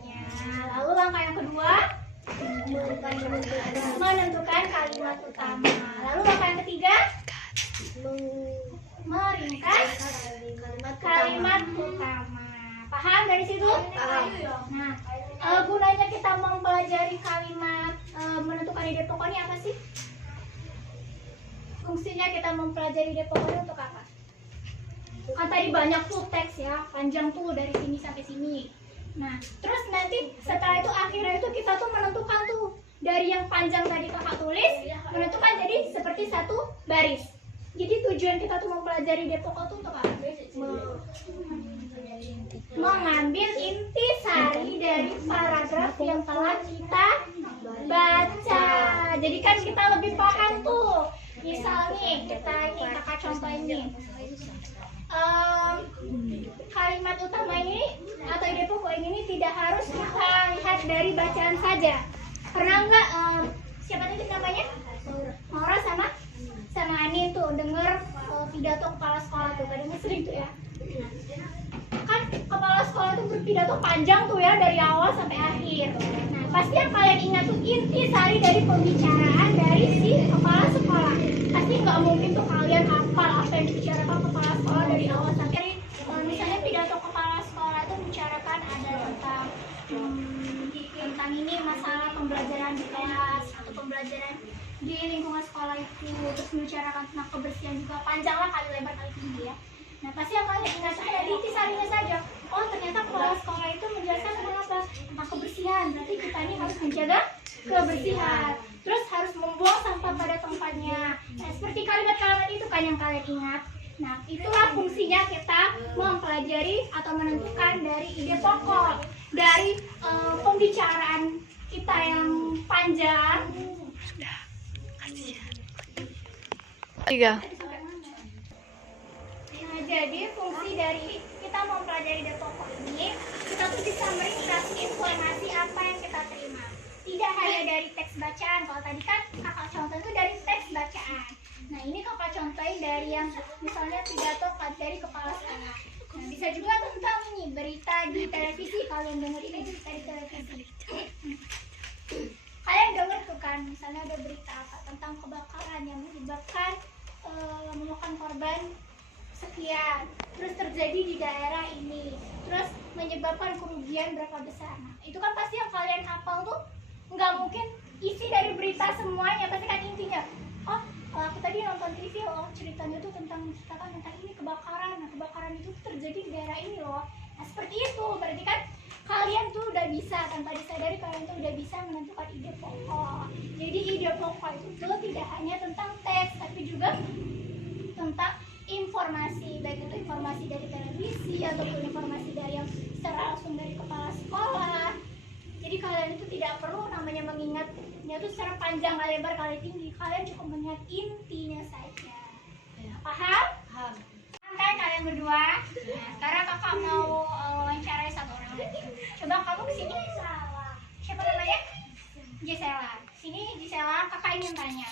intisarinya. Lalu langkah yang kedua, menentukan kalimat utama. Lalu langkah yang ketiga, meringkas kalimat utama. Paham dari situ? Nah, gunanya kita mempelajari kalimat menentukan ide pokoknya apa sih? Fungsinya kita mempelajari ide pokoknya untuk apa? Kan tadi banyak tuh teks ya, panjang tuh dari sini sampai sini. Nah, terus nanti setelah itu akhirnya itu kita tuh menentukan tuh dari yang panjang tadi kakak tulis, menentukan jadi seperti satu baris. Jadi tujuan kita tuh mempelajari ide pokok tuh untuk apa? Mengambil intisari dari paragraf yang telah kita baca. Jadi kan kita lebih paham tuh. Misal nih, kita ini kakak contohin nih. Kalimat utama ini atau ide pokok ini tidak harus kita lihat dari bacaan saja. Pernah nggak siapa tadi namanya? Maura sama Anin tuh denger pidato kepala sekolah tuh, kadang sering tuh ya. Kan kepala sekolah tuh berpidato panjang tuh ya dari awal sampai akhir. Nah, pasti yang kalian ingat tuh intisari dari pembicaraan dari si kepala sekolah. Pasti nggak mungkin tuh kalian hafal apa yang dibicarakan kepala sekolah dari awal sampai akhir. Misalnya pidato kepala sekolah itu bicarakan ada tentang ini masalah pembelajaran di kelas atau pembelajaran di lingkungan sekolah itu, terus membicarakan tentang kebersihan juga, panjang lah kali lebar kali tinggi ya. Nah, pasti yang kalian ingat ada intisarinya saja. Oh, ternyata kepala sekolah itu menjelaskan tentang apa? Tentang kebersihan. Berarti kita ini harus menjaga kebersihan. Terus harus membuang sampah pada tempatnya. Nah, seperti kalimat-kalimat itu kan yang kalian ingat. Nah, itulah fungsinya kita mempelajari atau menentukan dari ide pokok, dari pembicaraan kita yang panjang. Tiga. Nah, jadi fungsi dari kita mempelajari ide pokok ini, kita tuh bisa meringkas informasi apa yang kita terima. Tidak hanya dari teks bacaan. Kalau tadi kan kakak contoh itu dari teks bacaan. Nah, ini kakak contohin dari yang misalnya pidato dari kepala sekolah. Nah, bisa juga tentang ini berita di televisi, kalian dengar ini berita di televisi. Kalian dengar tuh kan, misalnya ada berita apa tentang kebakaran yang menyebabkan memakan korban sekian, terus terjadi di daerah ini, terus menyebabkan kerugian berapa besar. Nah, itu kan pasti yang kalian hafal tuh nggak mungkin isi dari berita semuanya, pasti kan intinya. Oh, aku tadi nonton TV, oh ceritanya tuh tentang ini kebakaran. Nah, kebakaran itu terjadi di daerah ini loh. Nah, seperti itu berarti kan kalian tuh udah bisa, tanpa disadari kalian tuh udah bisa menentukan ide pokok. Jadi ide pokok itu tuh tidak hanya tentang teks, tapi juga tentang informasi, baik itu informasi dari televisi ataupun informasi dari yang secara langsung dari kepala sekolah. Jadi kalian itu tidak perlu namanya mengingatnya tuh secara panjang kali lebar kali tinggi. Kalian cukup mengingat intinya saja. Paham? Paham. Kan kalian berdua. Nah, sekarang kakak mau wawancarai satu orang lagi. Coba kamu kesini. Siapa namanya? Gisela. Sini Gisela, kakak ingin tanya.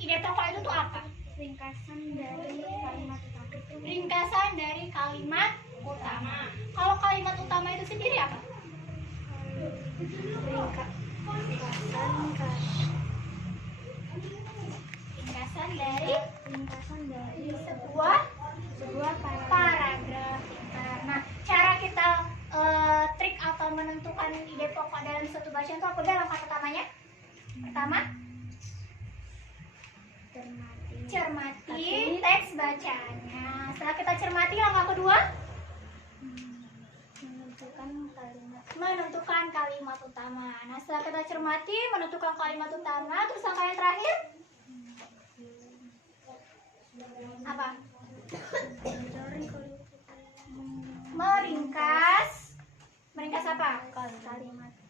Ide pokok itu tuh apa? Ringkasan dari kalimat utama. Ringkasan dari kalimat utama. Kalau kalimat utama itu sendiri apa? Ringkasan dari sebuah paragraf. Nah, cara kita trik atau menentukan ide pokok dalam suatu bacaan itu apa? Langkah pertamanya? Pertama, cermati teks bacaannya. Setelah kita cermati, langkah kedua, menentukan kalimat utama. Nah, setelah kita cermati, menentukan kalimat utama, terus langkah yang terakhir apa? Meringkas apa?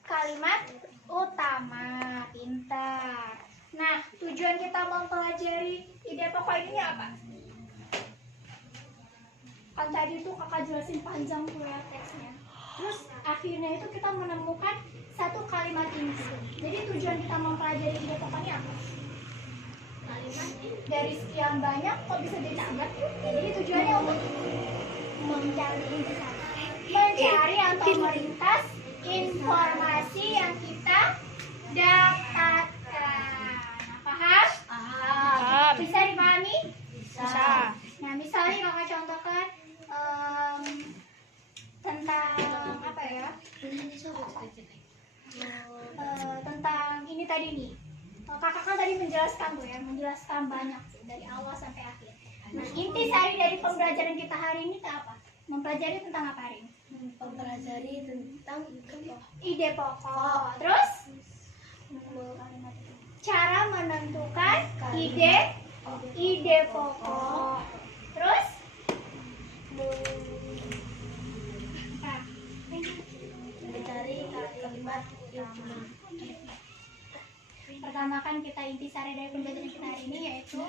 Kalimat utama. Pintar. Nah, tujuan kita mempelajari ide pokok ini apa? Kan tadi tuh kakak jelasin panjang tuh ya teksnya. Terus akhirnya itu kita menemukan satu kalimat inti. Jadi tujuan kita mempelajari ide pokok ini apa? Kalimat dari sekian banyak kok bisa jadi 3? Jadi tujuannya untuk mencari inti. mencari atau meringkas informasi yang kita dapatkan. Nah, paham? Paham. Bisa dipahami? Bisa. Nah, misalnya kakak contohkan tentang apa ya? Tentang ini tadi nih. Kakak kan tadi menjelaskan tuh ya, menjelaskan banyak tuh, dari awal sampai akhir. Nah, intisari dari pembelajaran kita hari ini itu apa? Mempelajari tentang apa hari ini? Mempelajari tentang Ide pokok. Terus cara menentukan ide pokok. Terus mencari kalimat utama. pertama kan kita intisari dari pembelajaran kita hari ini yaitu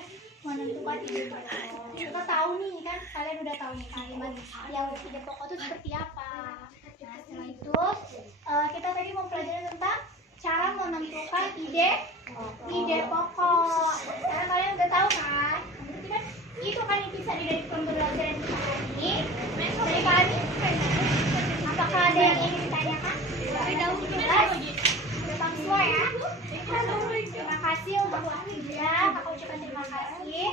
menentukan ide pokok. Kita tahu nih kan, kalian udah tahu nih kalimat yang ide pokok itu seperti apa. Nah, setelah itu kita tadi mau pelajari tentang cara menentukan ide pokok. Karena kalian udah tahu kan? Berarti kan itu kan intisari dari pembelajaran kita hari ini. Dari kami, apakah ada yang ingin ditanyakan? Jelas? Udah paham semua ya? Terima kasih untuk waktunya. Kakak ucapkan terima kasih.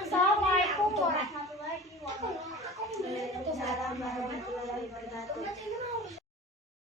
Assalamualaikum warahmatullahi wabarakatuh. Waalaikumsalam warahmatullahi wabarakatuh.